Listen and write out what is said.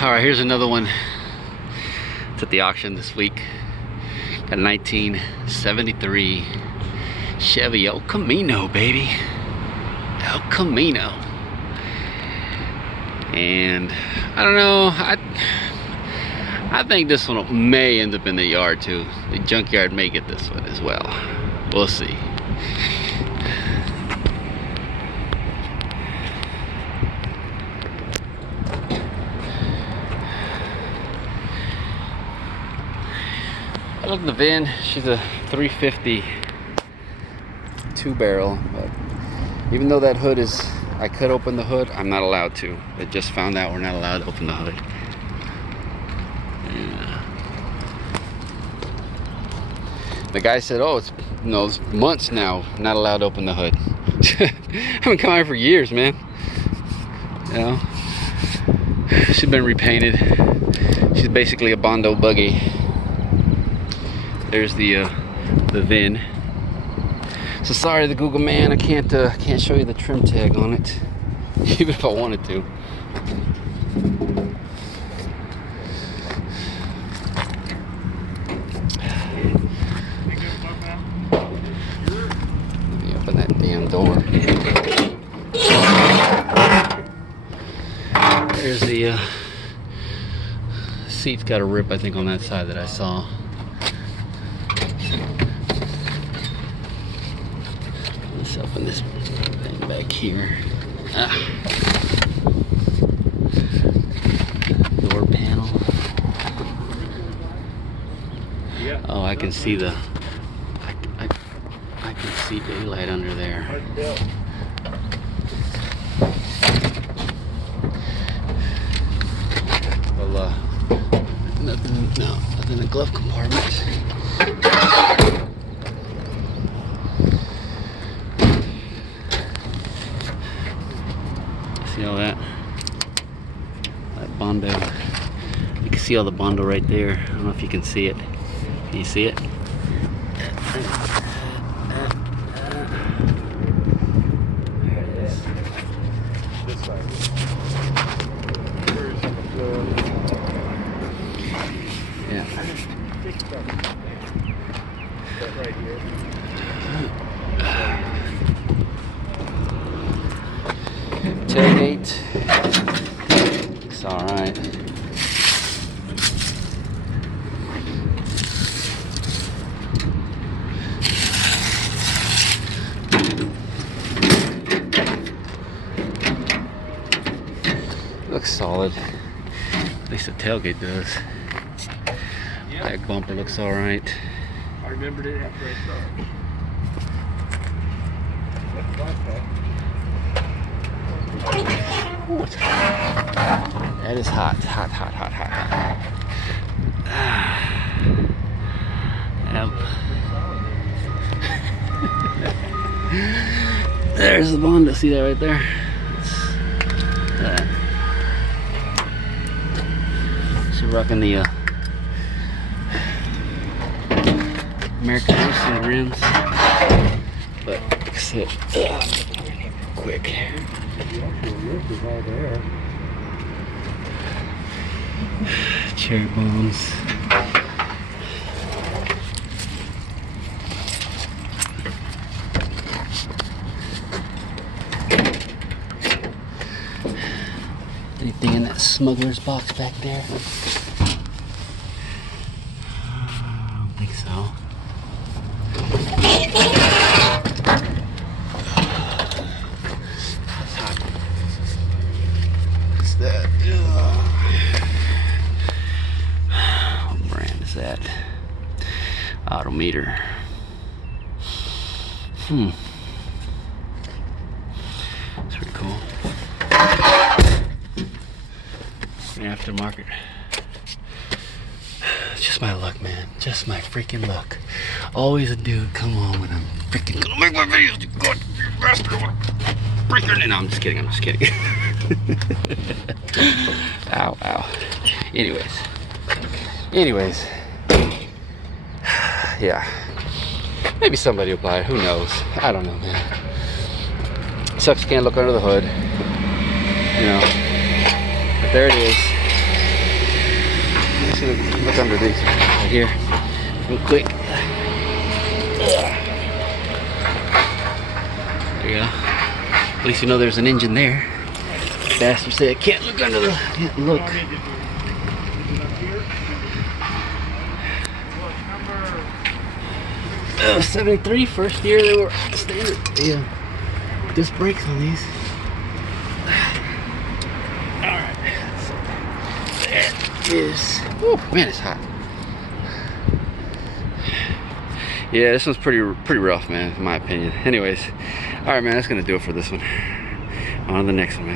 All right, here's another one. It's at the auction this week. Got a 1973 Chevy El Camino, baby. El Camino. And I don't know, I think this one may end up in the yard too. The junkyard may get this one as well. We'll see. I look at the VIN. She's a 350 2-barrel, but even though that hood is, I could open the hood, I'm not allowed to. I just found out we're not allowed to open the hood. Yeah. The guy said, oh, it's, you know, it's months now, not allowed to open the hood. I've been coming here for years, man. You know, she's been repainted. She's basically a Bondo buggy. There's the VIN. So sorry, the Google man, I can't show you the trim tag on it, even if I wanted to. Let me open that damn door. There's the seat's got a rip, I think, on that side that I saw. Let's open this thing back here. Door panel. Oh, I can see the. I can see daylight under there. Well, nothing in the glove compartment. See all that Bondo? You can see all the Bondo right there. I don't know if you can see it. Can you see it? There it is. This side. Yeah. Right here. Tailgate. Looks alright. Looks solid. At least the tailgate does. Back bumper looks alright. I remembered it after I saw it. Ooh, it's hot. That is hot. Hot. Yep. There's the Bondo. See that right there? She's rocking the American Racing rims, but like I said, quick. Cherry bombs. Anything in that smuggler's box back there? I don't think so. What's that? What brand is that? Odometer. That's pretty cool. Aftermarket. It's just my luck, man. Just my freaking luck. Always a dude come on when I'm freaking gonna make my videos. You god, you bastard. Freaking. No, I'm just kidding. Ow. Anyways. Yeah. Maybe somebody will buy it. Who knows? I don't know, man. Sucks, can't look under the hood. You know. But there it is. should look under these right here real quick. There you go. At least you know there's an engine there. Bastard said, can't look under the, can't look. 73, first year they were standard. Yeah, disc brakes on these. Alright, so that is, whew, man, it's hot. Yeah, this one's pretty rough, man, in my opinion. Anyways, alright, man, that's gonna do it for this one. On to the next one, man.